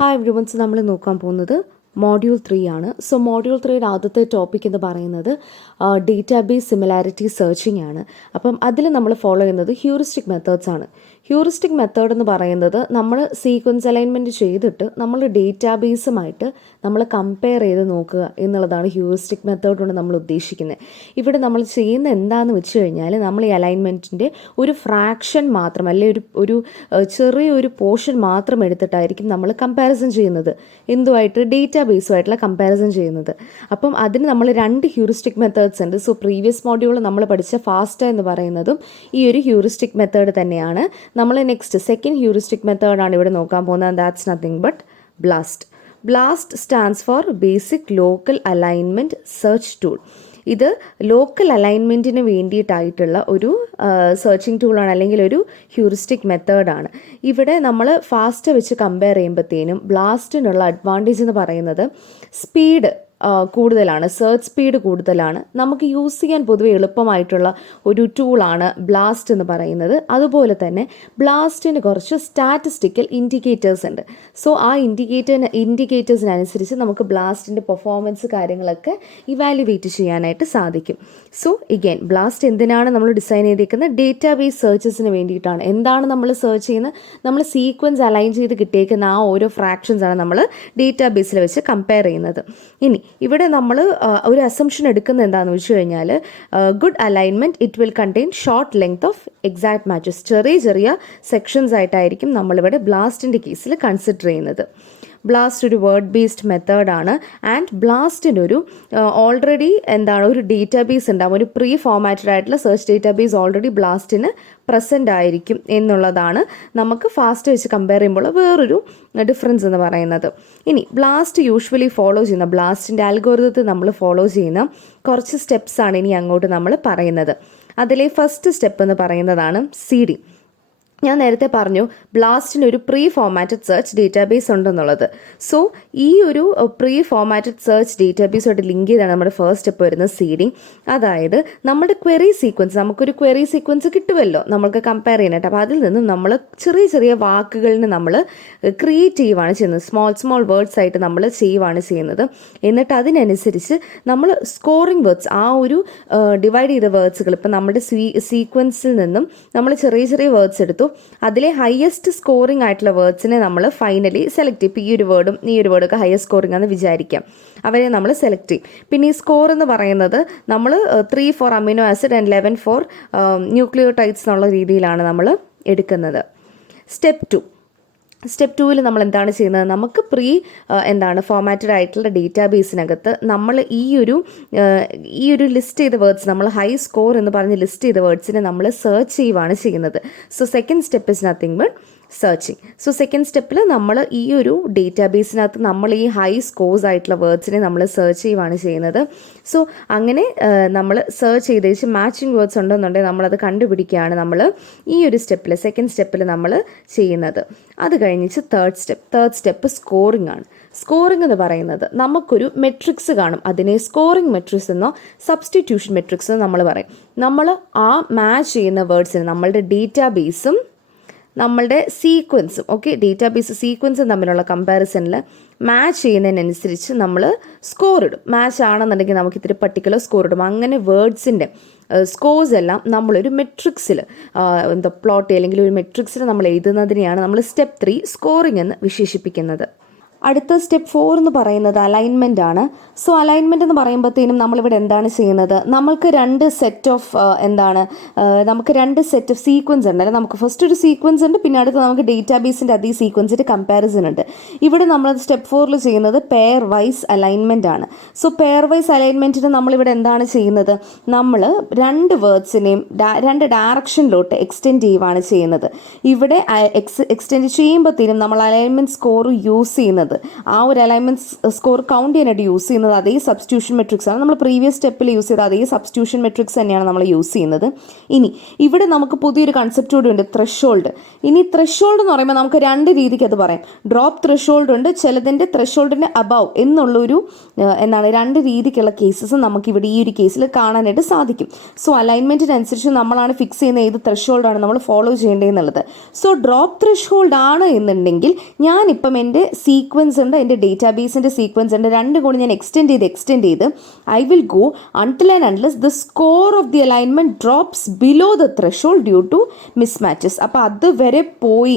Hi everyone, നമ്മൾ നോക്കാൻ പോകുന്നത് മോഡ്യൂൾ 3 ആണ്. സോ മോഡ്യൂൾ 3യുടെ ആദ്യത്തെ ടോപ്പിക് എന്ന് പറയുന്നത് ഡേറ്റാബേസ് സിമിലാരിറ്റി സെർച്ചിങ് ആണ്. അപ്പം അതിൽ നമ്മൾ ഫോളോ ചെയ്യുന്നത് ഹ്യൂറിസ്റ്റിക് മെത്തേഡ്സ് ആണ്. ഹ്യൂറിസ്റ്റിക് മെത്തേഡ് എന്ന് പറയുന്നത് നമ്മൾ സീക്വൻസ് അലൈൻമെൻറ്റ് ചെയ്തിട്ട് നമ്മൾ ഡേറ്റാബേസുമായിട്ട് നമ്മൾ കമ്പയർ ചെയ്ത് നോക്കുക എന്നുള്ളതാണ് ഹ്യൂറിസ്റ്റിക് മെത്തേഡ് കൊണ്ട് നമ്മൾ ഉദ്ദേശിക്കുന്നത്. ഇവിടെ നമ്മൾ ചെയ്യുന്ന എന്താണെന്ന് വെച്ച് കഴിഞ്ഞാൽ നമ്മൾ ഈ അലൈൻമെൻറ്റിൻ്റെ ഒരു ഫ്രാക്ഷൻ മാത്രം അല്ലെങ്കിൽ ഒരു ചെറിയൊരു പോർഷൻ മാത്രം എടുത്തിട്ടായിരിക്കും നമ്മൾ കമ്പാരിസൺ ചെയ്യുന്നത്. എന്തുമായിട്ട്? ഡേറ്റാബേസുമായിട്ടുള്ള കമ്പാരിസൺ ചെയ്യുന്നത്. അപ്പം അതിന് നമ്മൾ 2 ഹ്യൂറിസ്റ്റിക് മെത്തേഡ്സ് ഉണ്ട്. സോ പ്രീവിയസ് മോഡ്യൂൾ നമ്മൾ പഠിച്ച ഫാസ്റ്റ എന്ന് പറയുന്നതും ഈ ഒരു ഹ്യൂറിസ്റ്റിക് മെത്തേഡ് തന്നെയാണ്. നമ്മൾ നെക്സ്റ്റ് സെക്കൻഡ് ഹ്യൂറിസ്റ്റിക് മെത്തേഡാണ് ഇവിടെ നോക്കാൻ പോകുന്നത്. That's nothing but blast. Blast stands for basic local alignment search tool. ഇത് ലോക്കൽ അലൈൻമെൻറ്റിന് വേണ്ടിയിട്ടായിട്ടുള്ള ഒരു സെർച്ചിങ് ടൂളാണ്, അല്ലെങ്കിൽ ഒരു ഹ്യൂറിസ്റ്റിക് മെത്തേഡാണ്. ഇവിടെ നമ്മൾ ഫാസ്റ്റ് വെച്ച് കമ്പയർ ചെയ്യുമ്പോഴത്തേനും ബ്ലാസ്റ്റിനുള്ള അഡ്വാൻറ്റേജ് എന്ന് പറയുന്നത് സ്പീഡ് കൂടുതലാണ്, സെർച്ച് സ്പീഡ് കൂടുതലാണ്. നമുക്ക് യൂസ് ചെയ്യാൻ പൊതുവെ എളുപ്പമായിട്ടുള്ള ഒരു ടൂളാണ് ബ്ലാസ്റ്റ് എന്ന് പറയുന്നത്. അതുപോലെ തന്നെ ബ്ലാസ്റ്റിന് കുറച്ച് സ്റ്റാറ്റിസ്റ്റിക്കൽ ഇൻഡിക്കേറ്റേഴ്സ് ഉണ്ട്. സോ ആ ഇൻഡിക്കേറ്റേഴ്സിനനുസരിച്ച് നമുക്ക് ബ്ലാസ്റ്റിൻ്റെ പെർഫോമൻസ് കാര്യങ്ങളൊക്കെ ഇവാലുവേറ്റ് ചെയ്യാനായിട്ട് സാധിക്കും. സോ ഇഗെയിൻ ബ്ലാസ്റ്റ് എന്തിനാണ് നമ്മൾ ഡിസൈൻ ചെയ്തിരിക്കുന്നത്? ഡേറ്റാബേസ് സെർച്ചസിന് വേണ്ടിയിട്ടാണ്. എന്താണ് നമ്മൾ സെർച്ച് ചെയ്യുന്നത്? നമ്മൾ സീക്വൻസ് അലൈൻ ചെയ്ത് കിട്ടിയേക്കുന്ന ആ ഓരോ ഫ്രാക്ഷൻസാണ് നമ്മൾ ഡേറ്റാബേസിൽ വെച്ച് കമ്പയർ ചെയ്യുന്നത്. ഇനി ഇവിടെ നമ്മൾ ഒരു അസംഷൻ എടുക്കുന്നത് എന്താണെന്ന് വെച്ച് കഴിഞ്ഞാൽ good alignment it will contain short length of exact matches. ചെറിയ സെക്ഷൻസ് ആയിട്ടായിരിക്കും നമ്മളിവിടെ ബ്ലാസ്റ്റിൻ്റെ കേസിൽ കൺസിഡർ ചെയ്യുന്നത്. ബ്ലാസ്റ്റ് ഒരു വേർഡ് ബേസ്ഡ് മെത്തേഡാണ്. ആൻഡ് ബ്ലാസ്റ്റിൻ്റെ ഒരു ഓൾറെഡി ഒരു ഡേറ്റാബേസ് ഉണ്ടാകും, ഒരു പ്രീ ഫോമാറ്റഡ് ആയിട്ടുള്ള സെർച്ച് ഡേറ്റാബേസ് ഓൾറെഡി ബ്ലാസ്റ്റിന് പ്രസൻ്റ് ആയിരിക്കും എന്നുള്ളതാണ് നമുക്ക് ഫാസ്റ്റ് വെച്ച് കമ്പയർ ചെയ്യുമ്പോൾ വേറൊരു ഡിഫറൻസ് എന്ന് പറയുന്നത്. ഇനി ബ്ലാസ്റ്റ് യൂഷ്വലി ഫോളോ ചെയ്യുന്ന ബ്ലാസ്റ്റിൻ്റെ അൽഗോരിതത്തിൽ നമ്മൾ ഫോളോ ചെയ്യുന്ന കുറച്ച് സ്റ്റെപ്സാണ് ഇനി അങ്ങോട്ട് നമ്മൾ പറയുന്നത്. അതിലെ ഫസ്റ്റ് സ്റ്റെപ്പ് എന്ന് പറയുന്നതാണ് സീഡിങ്. ഞാൻ നേരത്തെ പറഞ്ഞു ബ്ലാസ്റ്റിന് ഒരു പ്രീ ഫോമാറ്റഡ് സെർച്ച് ഡേറ്റാബേസ് ഉണ്ടെന്നുള്ളത്. സോ ഈ ഒരു പ്രീ ഫോമാറ്റഡ് സെർച്ച് ഡേറ്റാബേസുമായിട്ട് ലിങ്ക് ചെയ്താണ് നമ്മുടെ ഫസ്റ്റ് സ്റ്റെപ്പ് വരുന്നത് സീഡിങ്. അതായത് നമ്മുടെ ക്വറി സീക്വൻസ്, നമുക്കൊരു ക്വറി സീക്വൻസ് കിട്ടുമല്ലോ നമ്മൾക്ക് കമ്പയർ ചെയ്യാനായിട്ട്. അപ്പോൾ അതിൽ നിന്നും നമ്മൾ ചെറിയ വാക്കുകളിന് നമ്മൾ ക്രിയേറ്റ് ചെയ്യുവാണ് ചെയ്യുന്നത്. സ്മോൾ വേർഡ്സ് ആയിട്ട് നമ്മൾ ചെയ്യുവാണ് ചെയ്യുന്നത്. എന്നിട്ട് അതിനനുസരിച്ച് നമ്മൾ സ്കോറിംഗ് വേർഡ്സ്, ആ ഒരു ഡിവൈഡ് ചെയ്ത വേർഡ്സുകൾ, ഇപ്പം നമ്മുടെ സീക്വൻസിൽ നിന്നും നമ്മൾ ചെറിയ വേർഡ്സ് എടുത്തു. അതിലെ ഹയസ്റ്റ് സ്കോറിംഗ് ആയിട്ടുള്ള വേർഡ്സിനെ നമ്മൾ ഫൈനലി സെലക്ട് ചെയ്യും. ഇപ്പോൾ ഈ ഒരു വേർഡും ഒക്കെ ഹയസ്റ്റ് സ്കോറിംഗ് ആണെന്ന് വിചാരിക്കാം. അവരെ നമ്മൾ സെലക്ട് ചെയ്യും. പിന്നെ ഈ സ്കോർ എന്ന് പറയുന്നത് നമ്മൾ 3 for amino acid and 11 for nucleotides എന്നുള്ള രീതിയിലാണ് നമ്മൾ എടുക്കുന്നത്. സ്റ്റെപ്പ് 2ൽ നമ്മൾ എന്താണ് ചെയ്യുന്നത്? നമുക്ക് ഫോമാറ്റഡ് ആയിട്ടുള്ള ഡേറ്റാബേസിനകത്ത് നമ്മൾ ഈ ഒരു ലിസ്റ്റ് ചെയ്ത വേർഡ്സ്, നമ്മൾ ഹൈ സ്കോർ എന്ന് പറഞ്ഞ് ലിസ്റ്റ് ചെയ്ത വേർഡ്സിനെ നമ്മൾ സെർച്ച് ചെയ്യുവാണ് ചെയ്യുന്നത്. So second step is nothing but searching. So second സ്റ്റെപ്പിൽ നമ്മൾ ഈ ഒരു ഡേറ്റാബേസിനകത്ത് നമ്മൾ ഈ ഹൈ സ്കോർസ് ആയിട്ടുള്ള വേർഡ്സിനെ നമ്മൾ സെർച്ച് ചെയ്യുവാണ് ചെയ്യുന്നത്. സോ അങ്ങനെ നമ്മൾ സെർച്ച് ചെയ്തേച്ച് മാച്ചിങ് വേർഡ്സ് ഉണ്ടെന്നുണ്ടെങ്കിൽ നമ്മളത് കണ്ടുപിടിക്കുകയാണ് നമ്മൾ ഈ ഒരു സെക്കൻഡ് സ്റ്റെപ്പിൽ നമ്മൾ ചെയ്യുന്നത്. അത് കഴിഞ്ഞിട്ട് തേർഡ് സ്റ്റെപ്പ് സ്കോറിംഗ് ആണ്. സ്കോറിംഗ് എന്ന് പറയുന്നത് നമുക്കൊരു മെട്രിക്സ് കാണും. അതിനെ സ്കോറിംഗ് മെട്രിക്സ് എന്നോ സബ്സ്റ്റിറ്റ്യൂഷൻ മെട്രിക്സ് എന്നോ നമ്മൾ പറയും. നമ്മൾ ആ മാച്ച് ചെയ്യുന്ന വേർഡ്സിന് നമ്മളുടെ ഡേറ്റാബേസും നമ്മളുടെ സീക്വൻസും, ഡേറ്റാബേസ് സീക്വൻസും തമ്മിലുള്ള കമ്പാരിസണിൽ മാച്ച് ചെയ്യുന്നതിനനുസരിച്ച് നമ്മൾ സ്കോർ ഇടും. മാച്ച് ആണെന്നുണ്ടെങ്കിൽ നമുക്ക് ഇത്തിരി പർട്ടിക്കുലർ സ്കോർ ഇടും. അങ്ങനെ വേർഡ്സിൻ്റെ സ്കോർസ് എല്ലാം നമ്മളൊരു മെട്രിക്സിൽ പ്ലോട്ട് അല്ലെങ്കിൽ ഒരു മെട്രിക്സിൽ നമ്മൾ എഴുതുന്നതിനെയാണ് നമ്മൾ സ്റ്റെപ്പ് 3 സ്കോറിംഗ് എന്ന് വിശേഷിപ്പിക്കുന്നത്. അടുത്ത സ്റ്റെപ്പ് 4 എന്ന് പറയുന്നത് അലൈൻമെൻ്റ് ആണ്. സോ അലൈൻമെൻ്റ് എന്ന് പറയുമ്പോഴത്തേനും നമ്മളിവിടെ എന്താണ് ചെയ്യുന്നത്? നമുക്ക് രണ്ട് സെറ്റ് ഓഫ് സീക്വൻസ് ഉണ്ട്. അല്ലെങ്കിൽ നമുക്ക് ഫസ്റ്റ് ഒരു സീക്വൻസ് ഉണ്ട്, പിന്നെ അടുത്ത് നമുക്ക് ഡേറ്റാബേസിൻ്റെ അതേ സീക്വൻസിൻ്റെ കമ്പാരിസൺ ഉണ്ട്. ഇവിടെ നമ്മൾ സ്റ്റെപ്പ് 4ൽ ചെയ്യുന്നത് പെയർ വൈസ് അലൈൻമെൻ്റ് ആണ്. സോ പെയർ വൈസ് അലൈൻമെൻറ്റിന് നമ്മളിവിടെ എന്താണ് ചെയ്യുന്നത്? നമ്മൾ 2 വേർഡ്സിനെയും 2 ഡയറക്ഷനിലോട്ട് എക്സ്റ്റെൻഡ് ചെയ്യുവാണ് ചെയ്യുന്നത്. ഇവിടെ എക്സ്റ്റെൻഡ് ചെയ്യുമ്പോഴത്തേനും നമ്മൾ അലൈൻമെൻറ്റ് സ്കോർ യൂസ് ചെയ്യുന്നത് ചെയ്യുന്നത്, ആ ഒരു അലൈൻമെൻറ്റ് സ്കോർ കൗണ്ട് ചെയ്യാനായിട്ട് യൂസ് ചെയ്യുന്നത് അതേ സബ്സ്റ്റിറ്റ്യൂഷൻ മെട്രിക്സ് ആണ്. നമ്മൾ പ്രീവിയസ് സ്റ്റെപ്പിൽ യൂസ് ചെയ്ത അതേ സബ്സ്റ്റിറ്റ്യൂഷൻ മെട്രിക്സ് തന്നെയാണ് നമ്മൾ യൂസ് ചെയ്യുന്നത്. ഇനി ഇവിടെ നമുക്ക് പുതിയൊരു കൺസെപ്റ്റ് കൂടി ഉണ്ട്, ത്രഷോൾഡ്. ഇനി ത്രഷോൾഡ് എന്ന് പറയുമ്പോൾ നമുക്ക് രണ്ട് രീതിക്ക് അത് പറയാം. ഡ്രോപ്പ് ത്രഷോൾഡ് ഉണ്ട്, ചിലതിൻ്റെ ത്രഷോൾഡിൻ്റെ അബവ് എന്നുള്ളൊരു രണ്ട് രീതിക്കുള്ള കേസസ് നമുക്കിവിടെ ഈ ഒരു കേസിൽ കാണാനായിട്ട് സാധിക്കും. സോ അലൈൻമെൻറ്റിനനുസരിച്ച് നമ്മളാണ് ഫിക്സ് ചെയ്യുന്ന ഏത് ത്രഷോൾഡാണ് നമ്മൾ ഫോളോ ചെയ്യേണ്ടതെന്നുള്ളത്. സോ ഡ്രോപ്പ് ത്രഷോൾഡ് ആണ് എന്നുണ്ടെങ്കിൽ ഞാനിപ്പം എൻ്റെ സീക്വൻസ് ഉണ്ട്, എൻ്റെ ഡേറ്റാബേസിൻ്റെ സീക്വൻസ് ഉണ്ട്, രണ്ടും കൂടി ഞാൻ എക്സ്റ്റെൻഡ് ചെയ്ത് I will go until and unless the score of the alignment drops below the threshold due to mismatches. അപ്പോൾ അതുവരെ പോയി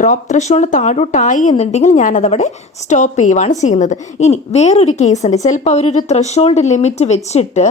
ഡ്രോപ്പ് ത്രഷോൾഡ് താഴോട്ടായി എന്നുണ്ടെങ്കിൽ ഞാനതവിടെ സ്റ്റോപ്പ് ചെയ്യുവാണ് ചെയ്യുന്നത്. ഇനി വേറൊരു കേസ് ഉണ്ട്, ചിലപ്പോൾ അവരൊരു ത്രഷോൾഡ് ലിമിറ്റ് വെച്ചിട്ട്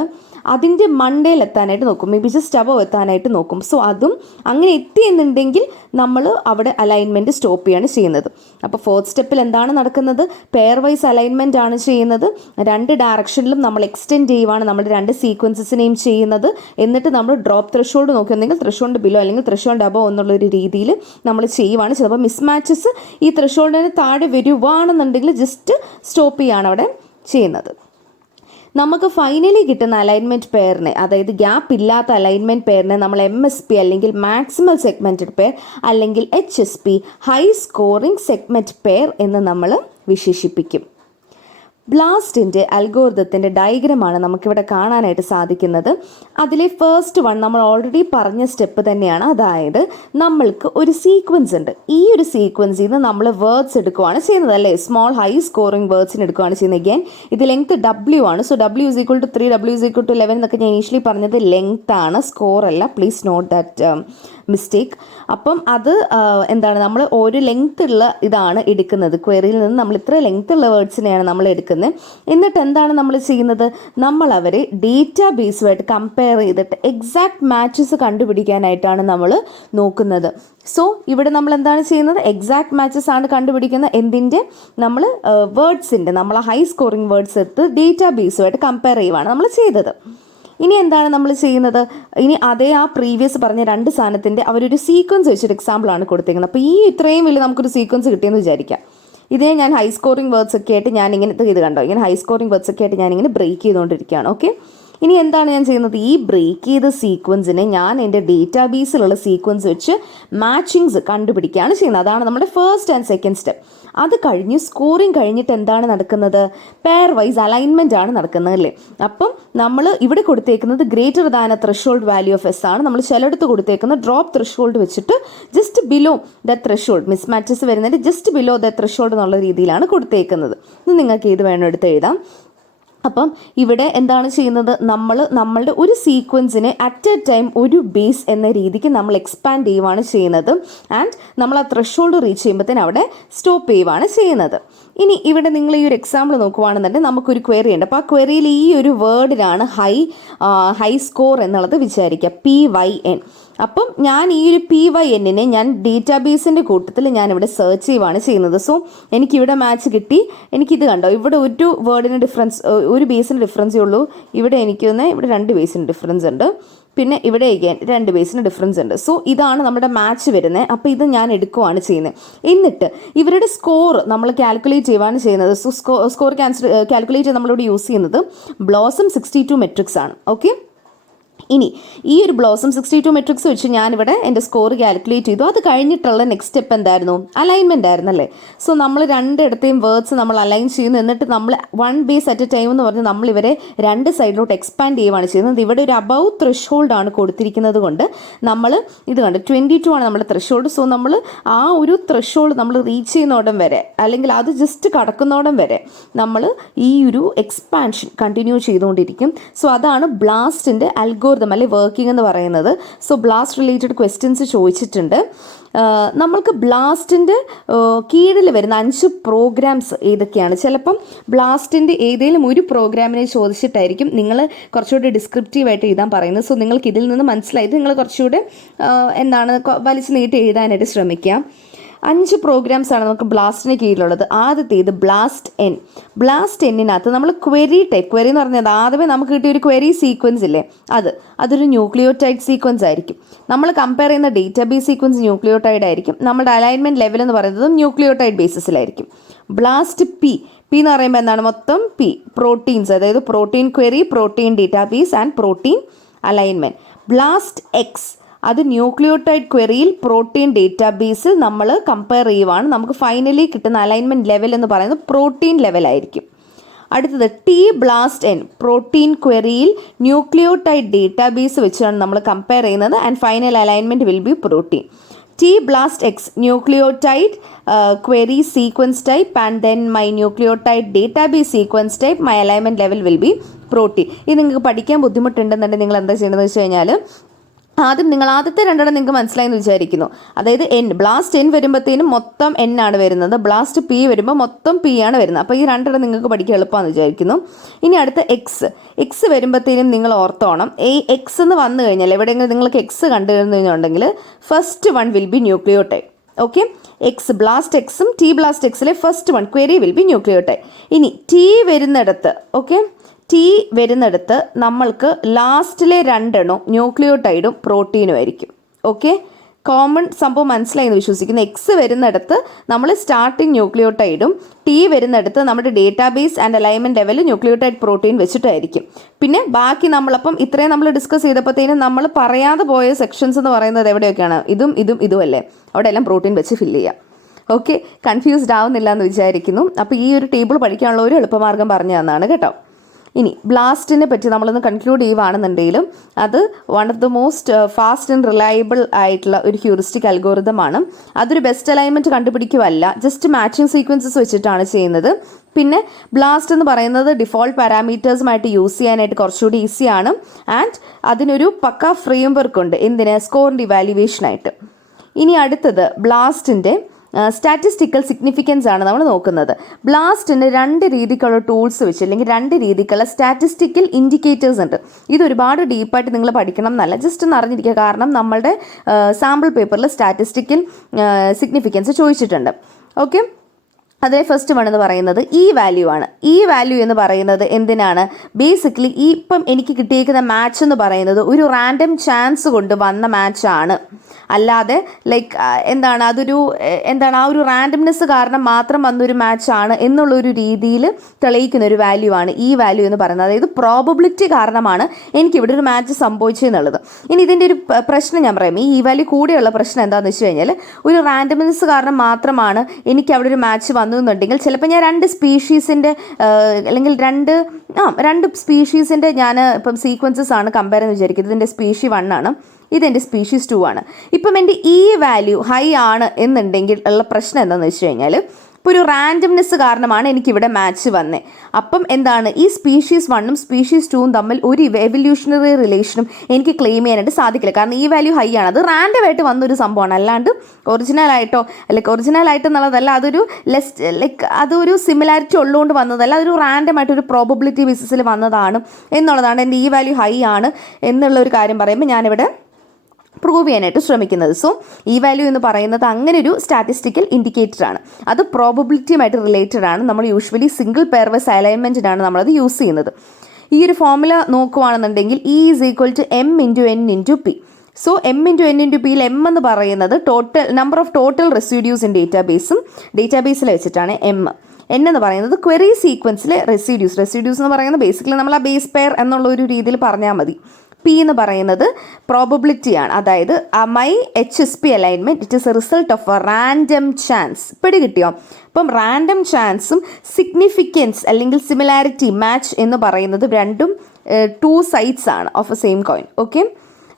അതിൻ്റെ മണ്ടയിലെത്താനായിട്ട് നോക്കും, മേ ബി ജസ്റ്റ് അബവ് എത്താനായിട്ട് നോക്കും. സോ അതും അങ്ങനെ എത്തിയെന്നുണ്ടെങ്കിൽ നമ്മൾ അവിടെ അലൈൻമെൻറ്റ് സ്റ്റോപ്പ് ചെയ്യാണ് ചെയ്യുന്നത്. അപ്പോൾ ഫോർത്ത് സ്റ്റെപ്പിൽ എന്താണ് നടക്കുന്നത്? പെയർ വൈസ് അലൈൻമെൻറ്റ് ആണ് ചെയ്യുന്നത്. രണ്ട് ഡയറക്ഷനിലും നമ്മൾ എക്സ്റ്റെൻഡ് ചെയ്യുവാണ് നമ്മുടെ രണ്ട് സീക്വൻസസിനെയും ചെയ്യുന്നത്. എന്നിട്ട് നമ്മൾ ഡ്രോപ്പ് ത്രഷോൾഡ് നോക്കുന്നെങ്കിൽ ത്രഷോൾഡ് ബിലോ അല്ലെങ്കിൽ ത്രഷോൾഡ് അബവ് എന്നുള്ളൊരു രീതിയിൽ നമ്മൾ ചെയ്യുവാണ് ചെയ്തത്. അപ്പോൾ മിസ്മാച്ചസ് ഈ ത്രഷോൾഡിന് താഴെ വരുവാണെന്നുണ്ടെങ്കിൽ ജസ്റ്റ് സ്റ്റോപ്പ് ചെയ്യുകയാണ് അവിടെ ചെയ്യുന്നത്. നമുക്ക് ഫൈനലി കിട്ടുന്ന അലൈൻമെൻറ്റ് പെയറിനെ, അതായത് ഗ്യാപ്പ് ഇല്ലാത്ത അലൈൻമെൻറ്റ് പെയറിനെ നമ്മൾ MSP അല്ലെങ്കിൽ മാക്സിമൽ സെഗ്മെൻറ്റഡ് പെയർ അല്ലെങ്കിൽ HSP high scoring segment pair എന്ന് നമ്മൾ വിശേഷിപ്പിക്കും. ബ്ലാസ്റ്റിൻ്റെ അൽഗോരിതത്തിൻ്റെ ഡയഗ്രമാണ് നമുക്കിവിടെ കാണാനായിട്ട് സാധിക്കുന്നത്. അതിലെ ഫസ്റ്റ് വൺ നമ്മൾ ഓൾറെഡി പറഞ്ഞ സ്റ്റെപ്പ് തന്നെയാണ്. അതായത് നമ്മൾക്ക് ഒരു സീക്വൻസ് ഉണ്ട്, ഈ ഒരു സീക്വൻസിൽ നിന്ന് നമ്മൾ വേർഡ്സ് എടുക്കുകയാണ് ചെയ്യുന്നത് അല്ലേ, സ്മോൾ ഹൈ സ്കോറിംഗ് വേർഡ്സിന് എടുക്കുകയാണ് ചെയ്യുന്നത്. അഗൈൻ ഇത് ലെങ്ത് W ആണ്. സോ W = 3, W = 11 എന്നൊക്കെ ഞാൻ ഇനീഷ്യലി പറഞ്ഞത് ലെങ്ത് ആണ്, സ്കോർ അല്ല. Please note that mistake. അപ്പം അത് നമ്മൾ ഒരു ലെങ്ത് ഉള്ള ഇതാണ് എടുക്കുന്നത്. ക്വയറിയിൽ നിന്ന് നമ്മൾ ഇത്ര ലെങ്ത് ഉള്ള വേർഡ്സിനെയാണ് നമ്മൾ എടുക്കുന്നത്. എന്നിട്ട് എന്താണ് നമ്മൾ ചെയ്യുന്നത്? നമ്മൾ അവരെ ഡേറ്റാബേസുമായിട്ട് കമ്പയർ ചെയ്തിട്ട് എക്സാക്ട് മാച്ചസ് കണ്ടുപിടിക്കാനായിട്ടാണ് നമ്മൾ നോക്കുന്നത്. സോ ഇവിടെ നമ്മൾ എന്താണ് ചെയ്യുന്നത്? എക്സാക്ട് മാച്ചസ് ആണ് കണ്ടുപിടിക്കുന്നത്. എന്തിൻ്റെ? നമ്മൾ വേർഡ്സിൻ്റെ, നമ്മൾ ഹൈ സ്കോറിംഗ് വേർഡ്സ് എടുത്ത് ഡേറ്റാബേസുമായിട്ട് കമ്പയർ ചെയ്യുവാണ് നമ്മൾ ചെയ്തത്. ഇനി എന്താണ് നമ്മൾ ചെയ്യുന്നത്? ഇനി അതേ ആ പ്രീവിയസ് പറഞ്ഞ രണ്ട് സാധനത്തിൻ്റെ അവരൊരു സീക്വൻസ് വെച്ചൊരു എക്സാമ്പിളാണ് കൊടുത്തേക്കുന്നത്. അപ്പോൾ ഈ ഇത്രയും വലിയ നമുക്കൊരു സീക്വൻസ് കിട്ടിയെന്ന് വിചാരിക്കാം. ഇതിനെ ഞാൻ ഹൈ സ്കോറിംഗ് വേർഡ്സ് ഒക്കെ ആയിട്ട് ഞാനിങ്ങനെ ഇത് കണ്ടോ, ഇങ്ങനെ ഹൈ സ്കോറിംഗ് വേർഡ്സ് ഒക്കെ ആയിട്ട് ഞാനിങ്ങനെ ബ്രേക്ക് ചെയ്തുകൊണ്ടിരിക്കുകയാണ്. ഓക്കെ, ഇനി എന്താണ് ഞാൻ ചെയ്യുന്നത്? ഈ ബ്രേക്ക് ചെയ്ത സീക്വൻസിനെ ഞാൻ എൻ്റെ ഡേറ്റാബേസിലുള്ള സീക്വൻസ് വെച്ച് മാച്ചിങ്സ് കണ്ടുപിടിക്കുകയാണ് ചെയ്യുന്നത്. അതാണ് നമ്മുടെ ഫസ്റ്റ് ആൻഡ് സെക്കൻഡ് സ്റ്റെപ്പ്. അത് കഴിഞ്ഞ് സ്കോറിങ് കഴിഞ്ഞിട്ട് എന്താണ് നടക്കുന്നത്? പെയർ വൈസ് അലൈൻമെൻറ്റ് ആണ് നടക്കുന്നത് അല്ലേ. അപ്പം നമ്മൾ ഇവിടെ കൊടുത്തേക്കുന്നത് greater than A threshold value of S ആണ്. നമ്മൾ ചിലയിടത്ത് കൊടുത്തേക്കുന്ന ഡ്രോപ്പ് ത്രഷോൾഡ് വെച്ചിട്ട് ജസ്റ്റ് ബിലോ ദ ത്രഷോൾഡ്, മിസ്മാച്ചസ് വരുന്നതിൻ്റെ ജസ്റ്റ് ബിലോ ദ ത്രഷോൾഡ് എന്നുള്ള രീതിയിലാണ് കൊടുത്തേക്കുന്നത്. ഇത് നിങ്ങൾക്ക് ഏത് വേണം എടുത്ത് എഴുതാം. അപ്പം ഇവിടെ എന്താണ് ചെയ്യുന്നത്? നമ്മളുടെ ഒരു സീക്വൻസിനെ അറ്റ് എ ടൈം ഒരു ബേസ് എന്ന രീതിക്ക് നമ്മൾ എക്സ്പാൻഡ് ചെയ്യുവാണ് ചെയ്യുന്നത്. ആൻഡ് നമ്മൾ ആ ത്രഷോൾഡ് റീച്ച് ചെയ്യുമ്പോഴത്തേന് അവിടെ സ്റ്റോപ്പ് ചെയ്യുവാണ് ചെയ്യുന്നത്. ഇനി ഇവിടെ നിങ്ങൾ ഈ ഒരു എക്സാമ്പിൾ നോക്കുവാണെന്നുണ്ടെങ്കിൽ നമുക്കൊരു ക്വയറി ഉണ്ട്. അപ്പോൾ ആ ക്വയറിയിൽ ഈ ഒരു വേർഡിനാണ് ഹൈ സ്കോർ എന്നുള്ളത് വിചാരിക്കുക, PYN. അപ്പം ഞാൻ ഈ ഒരു PYNനെ ഞാൻ ഡേറ്റാബേസിൻ്റെ കൂട്ടത്തിൽ ഞാനിവിടെ സെർച്ച് ചെയ്യുവാണ് ചെയ്യുന്നത്. സോ എനിക്കിവിടെ മാച്ച് കിട്ടി. എനിക്കിത് കണ്ടോ, ഇവിടെ ഒരു വേർഡിന് ഡിഫറൻസ്, ഒരു ബേസിന് ഡിഫറൻസേ ഉള്ളൂ. ഇവിടെ ഇവിടെ 2 ബേസിന് ഡിഫറൻസ് ഉണ്ട്. പിന്നെ ഇവിടെ രണ്ട് ബേസിന് ഡിഫറൻസ് ഉണ്ട്. സോ ഇതാണ് നമ്മുടെ മാച്ച് വരുന്നത്. അപ്പോൾ ഇത് ഞാൻ എടുക്കുവാണ് ചെയ്യുന്നത്. എന്നിട്ട് ഇവരുടെ സ്കോർ നമ്മൾ കാൽക്കുലേറ്റ് ചെയ്യുവാണ് ചെയ്യുന്നത്. സോ സ്കോർ കാൽക്കുലേറ്റ് ചെയ്ത് നമ്മളിവിടെ യൂസ് ചെയ്യുന്നത് ബ്ലോസം 62 മെട്രിക്സ് ആണ്. ഓക്കെ, ഇനി ഈ ഒരു ബ്ലോസം 62 മെട്രിക്സ് വെച്ച് ഞാനിവിടെ എൻ്റെ സ്കോർ കാൽക്കുലേറ്റ് ചെയ്തു. അത് കഴിഞ്ഞിട്ടുള്ള നെക്സ്റ്റ് സ്റ്റെപ്പ് എന്തായിരുന്നു? അലൈൻമെൻ്റ് ആയിരുന്നല്ലേ. സോ നമ്മൾ രണ്ടിടത്തെയും വേർഡ്സ് നമ്മൾ അലൈൻ ചെയ്യുന്നു. എന്നിട്ട് നമ്മൾ 1 ബേസ് അറ്റ് എ ടൈം എന്ന് പറഞ്ഞ് നമ്മൾ ഇവരെ രണ്ട് സൈഡിലോട്ട് എക്സ്പാൻഡ് ചെയ്യുവാണ് ചെയ്യുന്നത്. ഇവിടെ ഒരു അബവ് ത്രഷോൾഡ് ആണ് കൊടുത്തിരിക്കുന്നത് കൊണ്ട് നമ്മൾ ഇത് കണ്ട് 22 ആണ് നമ്മുടെ ത്രഷോൾഡ്. സോ നമ്മൾ ആ ഒരു ത്രഷോൾഡ് നമ്മൾ റീച്ച് ചെയ്യുന്നോടം വരെ, അല്ലെങ്കിൽ അത് ജസ്റ്റ് കടക്കുന്നോടം വരെ നമ്മൾ ഈ ഒരു എക്സ്പാൻഷൻ കണ്ടിന്യൂ ചെയ്തുകൊണ്ടിരിക്കും. സോ അതാണ് ബ്ലാസ്റ്റിൻ്റെ അൽഗോരിതം അല്ലെ വർക്കിംഗ് എന്ന് പറയുന്നത്. സോ ബ്ലാസ്റ്റ് റിലേറ്റഡ് ക്വസ്റ്റ്യൻസ് ചോദിച്ചിട്ടുണ്ട്. നമ്മൾക്ക് ബ്ലാസ്റ്റിൻ്റെ കീഴിൽ വരുന്ന 5 പ്രോഗ്രാംസ് ഏതൊക്കെയാണ്? ചിലപ്പം ബ്ലാസ്റ്റിൻ്റെ ഏതെങ്കിലും ഒരു പ്രോഗ്രാമിനെ ചോദിച്ചിട്ടായിരിക്കും നിങ്ങൾ കുറച്ചുകൂടി ഡിസ്ക്രിപ്റ്റീവായിട്ട് എഴുതാൻ പറയുന്നത്. സോ നിങ്ങൾക്ക് ഇതിൽ നിന്ന് മനസ്സിലായത് നിങ്ങൾ കുറച്ചുകൂടെ വലിച്ചു നീട്ടി എഴുതാനായിട്ട് ശ്രമിക്കാം. 5 പ്രോഗ്രാംസാണ് നമുക്ക് ബ്ലാസ്റ്റിന് കീഴിലുള്ളത്. ആദ്യത്തേത് ബ്ലാസ്റ്റ് എൻ. ബ്ലാസ്റ്റ് എന്നിനകത്ത് നമ്മൾ ക്വരി ടൈപ്പ്, ക്വരി എന്ന് പറഞ്ഞാൽ ആദ്യമേ നമുക്ക് കിട്ടിയ ഒരു ക്വരി സീക്വൻസ് ഇല്ലേ, അതൊരു ന്യൂക്ലിയോടൈഡ് സീക്വൻസ് ആയിരിക്കും. നമ്മൾ കമ്പയർ ചെയ്യുന്ന ഡേറ്റാബേസ് സീക്വൻസ് ന്യൂക്ലിയോടൈഡ് ആയിരിക്കും. നമ്മുടെ അലൈൻമെൻറ്റ് ലെവൽ എന്ന് പറയുന്നത് ന്യൂക്ലിയോടൈഡ് ബേസിസിലായിരിക്കും. ബ്ലാസ്റ്റ് പി എന്ന് പറയുമ്പോൾ എന്താണ്, മൊത്തം പി പ്രോട്ടീൻസ്, അതായത് protein query, protein database and protein alignment. Blast X അത് ന്യൂക്ലിയോടൈഡ് ക്വറിയിൽ പ്രോട്ടീൻ ഡേറ്റാബേസിൽ നമ്മൾ കമ്പയർ ചെയ്യുവാണ്. നമുക്ക് ഫൈനലി കിട്ടുന്ന അലൈൻമെൻറ്റ് ലെവൽ എന്ന് പറയുന്നത് പ്രോട്ടീൻ ലെവലായിരിക്കും. അടുത്തത് ടി ബ്ലാസ്റ്റ് എൻ, പ്രോട്ടീൻ ക്വറിയിൽ ന്യൂക്ലിയോടൈഡ് ഡേറ്റാബേസ് വെച്ചാണ് നമ്മൾ കമ്പയർ ചെയ്യുന്നത് and final alignment will be protein. T blast X nucleotide query sequence type and then my nucleotide database sequence type, my alignment level will be protein. ഇത് നിങ്ങൾക്ക് പഠിക്കാൻ ബുദ്ധിമുട്ടുണ്ടെന്നുണ്ടെങ്കിൽ നിങ്ങൾ എന്താ ചെയ്യേണ്ടതെന്ന് വെച്ച് കഴിഞ്ഞാൽ നിങ്ങൾ ആദ്യത്തെ രണ്ടെണ്ണം നിങ്ങൾക്ക് മനസ്സിലായെന്ന് വിചാരിക്കുന്നു. അതായത് എൻ, ബ്ലാസ്റ്റ് എൻ വരുമ്പോഴത്തേനും മൊത്തം എൻ ആണ് വരുന്നത്, ബ്ലാസ്റ്റ് പി വരുമ്പോൾ മൊത്തം പി ആണ് വരുന്നത്. അപ്പോൾ ഈ രണ്ടെണ്ണം നിങ്ങൾക്ക് പഠിക്കാൻ എളുപ്പമാണെന്ന് വിചാരിക്കുന്നു. ഇനി അടുത്ത എക്സ് വരുമ്പോഴത്തേനും നിങ്ങൾ ഓർത്തോണം, ഈ എക്സ് എന്ന് വന്നു കഴിഞ്ഞാൽ എവിടെയെങ്കിലും നിങ്ങൾക്ക് എക്സ് കണ്ടു കഴിഞ്ഞിട്ടുണ്ടെങ്കിൽ first one will be nucleotide. Okay, X blast എക്സും ടി ബ്ലാസ്റ്റ് എക്സിലെ first one query will be nucleotide. ഇനി ടി വരുന്നിടത്ത്, ഓക്കെ, ടി വരുന്നിടത്ത് നമ്മൾക്ക് ലാസ്റ്റിലെ രണ്ടെണ്ണം ന്യൂക്ലിയോടൈഡും പ്രോട്ടീനും ആയിരിക്കും. ഓക്കെ, കോമൺ സംഭവം മനസ്സിലായി എന്ന് വിശ്വസിക്കുന്നു. എക്സ് വരുന്നിടത്ത് നമ്മൾ സ്റ്റാർട്ടിങ് ന്യൂക്ലിയോടൈഡും ടി വരുന്നിടത്ത് നമ്മുടെ database and alignment level nucleotide protein വെച്ചിട്ടായിരിക്കും. പിന്നെ ബാക്കി നമ്മളപ്പം ഇത്രയും നമ്മൾ ഡിസ്കസ് ചെയ്തപ്പോഴത്തേനും നമ്മൾ പറയാതെ പോയ സെക്ഷൻസ് എന്ന് പറയുന്നത് എവിടെയൊക്കെയാണ്, ഇതും അല്ലേ, അവിടെ എല്ലാം പ്രോട്ടീൻ വെച്ച് ഫില്ല് ചെയ്യാം. ഓക്കെ, കൺഫ്യൂസ്ഡ് ആവുന്നില്ല എന്ന് വിചാരിക്കുന്നു. അപ്പോൾ ഈ ഒരു ടേബിൾ പഠിക്കാനുള്ള ഒരു എളുപ്പമാർഗ്ഗം പറഞ്ഞു തന്നാണ് കേട്ടോ. ഇനി ബ്ലാസ്റ്റിനെ പറ്റി നമ്മളൊന്ന് കൺക്ലൂഡ് ചെയ്യുവാണെന്നുണ്ടെങ്കിലും അത് one of the most fast and reliable ആയിട്ടുള്ള ഒരു ഹ്യൂറിസ്റ്റിക് അൽഗോറിതമാണ്. അതൊരു ബെസ്റ്റ് അലൈൻമെൻറ്റ് കണ്ടുപിടിക്കുകയല്ല, ജസ്റ്റ് മാച്ചിങ് സീക്വൻസസ് വെച്ചിട്ടാണ് ചെയ്യുന്നത്. പിന്നെ ബ്ലാസ്റ്റ് എന്ന് പറയുന്നത് ഡിഫോൾട്ട് പാരാമീറ്റേഴ്സുമായിട്ട് യൂസ് ചെയ്യാനായിട്ട് കുറച്ചുകൂടി ഈസിയാണ് ആൻഡ് അതിനൊരു പക്ക ഫ്രെയിം വർക്ക് ഉണ്ട്, എന്തിന്, സ്കോറിൻ്റെ ഇവാലുവേഷനായിട്ട്. ഇനി അടുത്തത് ബ്ലാസ്റ്റിൻ്റെ സ്റ്റാറ്റിസ്റ്റിക്കൽ സിഗ്നിഫിക്കൻസ് ആണ് നമ്മൾ നോക്കുന്നത്. ബ്ലാസ്റ്റിന് 2 രീതിക്കുള്ള ടൂൾസ് വെച്ച് അല്ലെങ്കിൽ 2 രീതിക്കുള്ള സ്റ്റാറ്റിസ്റ്റിക്കൽ ഇൻഡിക്കേറ്റേഴ്സ് ഉണ്ട്. ഇതൊരുപാട് ഡീപ്പായിട്ട് നിങ്ങൾ പഠിക്കണം എന്നല്ല, ജസ്റ്റ് ഒന്ന് അറിഞ്ഞിരിക്കുക. കാരണം നമ്മളുടെ സാമ്പിൾ പേപ്പറിൽ സ്റ്റാറ്റിസ്റ്റിക്കൽ സിഗ്നിഫിക്കൻസ് ചോദിച്ചിട്ടുണ്ട്. ഓക്കെ, അതിലെ ഫസ്റ്റ് വൺ എന്ന് പറയുന്നത് ഈ വാല്യൂ ആണ്. ഈ വാല്യൂ എന്ന് പറയുന്നത് എന്തിനാണ്, ബേസിക്കലി ഇപ്പം എനിക്ക് കിട്ടിയിരിക്കുന്ന മാച്ച് എന്ന് പറയുന്നത് ഒരു റാൻഡം ചാൻസ് കൊണ്ട് വന്ന മാച്ചാണ്, അല്ലാതെ ലൈക്ക് എന്താണ് ആ ഒരു റാൻഡംനെസ് കാരണം മാത്രം വന്നൊരു മാച്ചാണ് എന്നുള്ളൊരു രീതിയിൽ തെളിയിക്കുന്ന ഒരു വാല്യൂ ആണ് ഈ വാല്യൂ എന്ന് പറയുന്നത്. അതായത് പ്രോബബിലിറ്റി കാരണമാണ് എനിക്കിവിടെ ഒരു മാച്ച് സംഭവിച്ചതെന്നുള്ളത്. ഇനി ഇതിൻ്റെ ഒരു പ്രശ്നം ഞാൻ പറയാം. ഈ വാല്യൂ കൂടെയുള്ള പ്രശ്നം എന്താണെന്ന് വെച്ച് കഴിഞ്ഞാൽ ഒരു റാൻഡംനെസ് കാരണം മാത്രമാണ് എനിക്ക് അവിടെ ഒരു മാച്ച് വന്നുവെന്നുണ്ടെങ്കിൽ ചിലപ്പോൾ ഞാൻ 2 സ്പീഷീസിൻ്റെ അല്ലെങ്കിൽ രണ്ട് സ്പീഷീസിൻ്റെ ഞാൻ ഇപ്പം സീക്വൻസസ് ആണ് കമ്പയർ എന്ന് വിചാരിക്കുന്നത്. ഇതിൻ്റെ സ്പീഷി 1 ആണ്, ഇതെൻ്റെ സ്പീഷീസ് 2 ആണ്. ഇപ്പം എൻ്റെ ഈ വാല്യൂ ഹൈ ആണ് എന്നുണ്ടെങ്കിൽ ഉള്ള പ്രശ്നം എന്താണെന്ന് വെച്ച് കഴിഞ്ഞാൽ ഇപ്പോൾ ഒരു റാൻഡംനെസ് കാരണമാണ് എനിക്കിവിടെ മാച്ച് വന്നത്. അപ്പം എന്താണ്, ഈ സ്പീഷീസ് 1ഉം സ്പീഷീസ് 2ഉം തമ്മിൽ ഒരു എവല്യൂഷണറി റിലേഷനും എനിക്ക് ക്ലെയിം ചെയ്യാനായിട്ട് സാധിക്കില്ല. കാരണം ഈ വാല്യൂ ഹൈ ആണ്, അത് റാൻഡമായിട്ട് വന്നൊരു സംഭവമാണ്, അല്ലാണ്ട് ഒറിജിനലായിട്ട് എന്നുള്ളതല്ല, അതൊരു സിമിലാരിറ്റി ഉള്ളതുകൊണ്ട് വന്നതല്ല, അതൊരു റാൻഡമായിട്ട് ഒരു പ്രോബബിലിറ്റി ബേസിസിൽ വന്നതാണ് എന്നുള്ളതാണ് എൻ്റെ ഈ വാല്യൂ ഹൈ ആണ് എന്നുള്ള ഒരു കാര്യം പറയുമ്പോൾ ഞാനിവിടെ പ്രൂവ് ചെയ്യാനായിട്ട് ശ്രമിക്കുന്നത്. സോ ഈ വാല്യൂ എന്ന് പറയുന്നത് അങ്ങനെ ഒരു സ്റ്റാറ്റിസ്റ്റിക്കൽ ഇൻഡിക്കേറ്റർ ആണ്, അത് പ്രോബബിലിറ്റിയുമായിട്ട് റിലേറ്റഡ് ആണ്. നമ്മൾ യൂഷ്വലി സിംഗിൾ പെയർവൈസ് അലൈൻമെൻറ്റിനാണ് നമ്മളത് യൂസ് ചെയ്യുന്നത്. ഈ ഒരു ഫോർമുല നോക്കുകയാണെന്നുണ്ടെങ്കിൽ E = M × N × P. So M × N × P M എന്ന് പറയുന്നത് number of total residues in ഡേറ്റാബേസിൽ വെച്ചിട്ടാണ് M. N എന്ന് പറയുന്നത് ക്വറി സീക്വൻസിലെ റെസിഡ്യൂസ് എന്ന് പറയുന്നത് ബേസിക്കലി നമ്മൾ ആ ബേസ് പെയർ എന്നുള്ള ഒരു രീതിയിൽ പറഞ്ഞാൽ മതി. P എന്ന് പറയുന്നത് പ്രോബബിലിറ്റിയാണ്, അതായത് മൈ HSP alignment it is a result of a random chance. പിടികിട്ടിയോ? അപ്പം റാൻഡം ചാൻസും സിഗ്നിഫിക്കൻസ് അല്ലെങ്കിൽ സിമിലാരിറ്റി മാച്ച് എന്ന് പറയുന്നത് രണ്ടും 2 sides ആണ് of A same coin. Okay,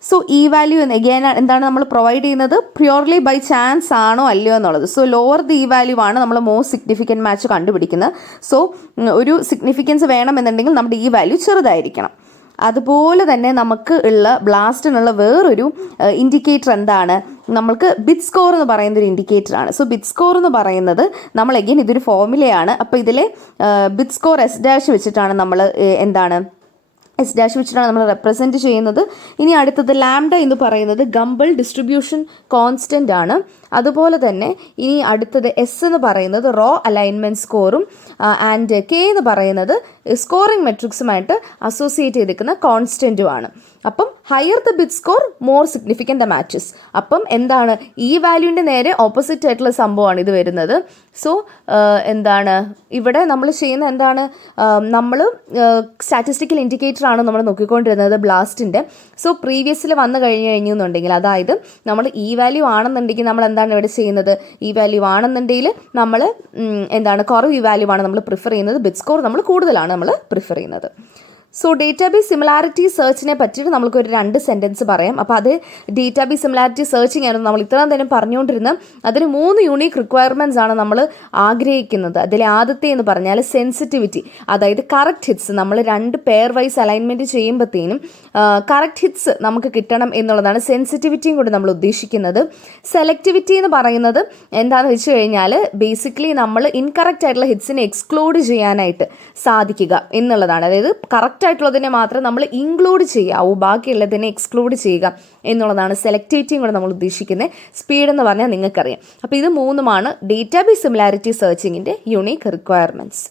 so ഈ വാല്യൂ അഗൈൻ എന്താണ് നമ്മൾ പ്രൊവൈഡ് ചെയ്യുന്നത്, പ്യുവർലി ബൈ ചാൻസ് ആണോ അല്ലയോ എന്നുള്ളത്. സോ ലോവർ ദി വാല്യൂ ആണ് നമ്മൾ മോസ്റ്റ് സിഗ്നിഫിക്കൻറ്റ് മാച്ച് കണ്ടുപിടിക്കുന്നത്. സോ ഒരു സിഗ്നിഫിക്കൻസ് വേണമെന്നുണ്ടെങ്കിൽ നമ്മുടെ ഈ വാല്യൂ ചെറുതായിരിക്കണം. അതുപോലെ തന്നെ നമുക്ക് ഉള്ള ബ്ലാസ്റ്റിനുള്ള വേറൊരു ഇൻഡിക്കേറ്റർ എന്താണ്, നമ്മൾക്ക് ബിറ്റ് സ്കോർ എന്ന് പറയുന്നൊരു ഇൻഡിക്കേറ്ററാണ്. സോ ബിറ്റ് സ്കോർ എന്ന് പറയുന്നത് നമ്മൾ അഗൈൻ ഇതൊരു ഫോർമുലയാണ്. അപ്പോൾ ഇതിലെ ബിറ്റ് സ്കോർ S' വെച്ചിട്ടാണ് നമ്മൾ എസ് ഡാഷ് വെച്ചിട്ടാണ് നമ്മൾ റെപ്രസെൻറ്റ് ചെയ്യുന്നത്. ഇനി അടുത്തത് ലാംഡ എന്ന് പറയുന്നത് ഗംബിൾ ഡിസ്ട്രിബ്യൂഷൻ കോൺസ്റ്റൻ്റ് ആണ്. അതുപോലെ തന്നെ ഇനി അടുത്തത് എസ് എന്ന് പറയുന്നത് റോ അലൈൻമെൻറ്റ് സ്കോറും ആൻഡ് കെ എന്ന് പറയുന്നത് സ്കോറിംഗ് മെട്രിക്സുമായിട്ട് അസോസിയേറ്റ് ചെയ്തിരിക്കുന്ന കോൺസ്റ്റൻറ്റുമാണ്. അപ്പം higher the bit score more significant the matches. അപ്പം എന്താണ് ഈ വാല്യൂവിൻ്റെ നേരെ ഓപ്പോസിറ്റ് ആയിട്ടുള്ള സംഭവമാണ് ഇത് വരുന്നത്. സോ എന്താണ് ഇവിടെ നമ്മൾ ചെയ്യുന്ന എന്താണ്, നമ്മൾ സ്റ്റാറ്റിസ്റ്റിക്കൽ ഇൻഡിക്കേറ്റർ ആണ് നമ്മൾ നോക്കിക്കൊണ്ടിരുന്നത് ബ്ലാസ്റ്റിൻ്റെ. സോ പ്രീവിയസിൽ വന്നു കഴിഞ്ഞെന്നുണ്ടെങ്കിൽ, അതായത് നമ്മൾ ഈ വാല്യൂ ആണെന്നുണ്ടെങ്കിൽ നമ്മൾ എന്താണ് ഇവിടെ ചെയ്യുന്നത്, ഈ വാല്യൂ ആണെന്നുണ്ടെങ്കിൽ നമ്മൾ എന്താണ് കുറവ് ഈ വാല്യൂ ആണ് നമ്മൾ പ്രിഫർ ചെയ്യുന്നത്, ബിറ്റ് സ്കോർ നമ്മൾ കൂടുതലാണ് നമ്മൾ പ്രിഫർ ചെയ്യുന്നത്. സോ ഡേറ്റാബേസ് സിമിലാരിറ്റി സെർച്ചിനെ പറ്റിയിട്ട് നമുക്കൊരു 2 സെൻറ്റൻസ് പറയാം. അപ്പോൾ അത് ഡേറ്റാബേസ് സിമിലാരിറ്റി സെർച്ചിങ് ആയിരുന്നു നമ്മൾ ഇത്രയും തന്നെ പറഞ്ഞുകൊണ്ടിരുന്നത്. അതിന് 3 യൂണീക്ക് റിക്വയർമെൻറ്റ്സ് ആണ് നമ്മൾ ആഗ്രഹിക്കുന്നത്. അതിൽ ആദ്യത്തെ എന്ന് പറഞ്ഞാൽ സെൻസിറ്റിവിറ്റി, അതായത് കറക്റ്റ് ഹിറ്റ്സ്. നമ്മൾ 2 പെയർ വൈസ് അലൈൻമെൻറ്റ് ചെയ്യുമ്പോഴത്തേനും കറക്റ്റ് ഹിറ്റ്സ് നമുക്ക് കിട്ടണം എന്നുള്ളതാണ് സെൻസിറ്റിവിറ്റിയും കൂടി നമ്മൾ ഉദ്ദേശിക്കുന്നത്. സെലക്ടിവിറ്റി എന്ന് പറയുന്നത് എന്താണെന്ന് വെച്ച് കഴിഞ്ഞാൽ ബേസിക്കലി നമ്മൾ ഇൻകറക്റ്റ് ആയിട്ടുള്ള ഹിറ്റ്സിനെ എക്സ്ക്ലൂഡ് ചെയ്യാനായിട്ട് സാധിക്കുക എന്നുള്ളതാണ്. അതായത് കറക്റ്റ് ആയിട്ടുള്ളതിനെ മാത്രം നമ്മൾ ഇൻക്ലൂഡ് ചെയ്യാവൂ, ബാക്കിയുള്ളതിനെ എക്സ്ക്ലൂഡ് ചെയ്യുക എന്നുള്ളതാണ് സെലക്ടിവിറ്റിയും കൂടെ നമ്മൾ ഉദ്ദേശിക്കുന്നത്. സ്പീഡ് എന്ന് പറഞ്ഞാൽ നിങ്ങൾക്കറിയാം. അപ്പോൾ ഇത് 3 ഡേറ്റാബേസ് സിമിലാരിറ്റി സെർച്ചിങ്ങിൻ്റെ യൂണീക്ക് റിക്വയർമെൻറ്റ്സ്.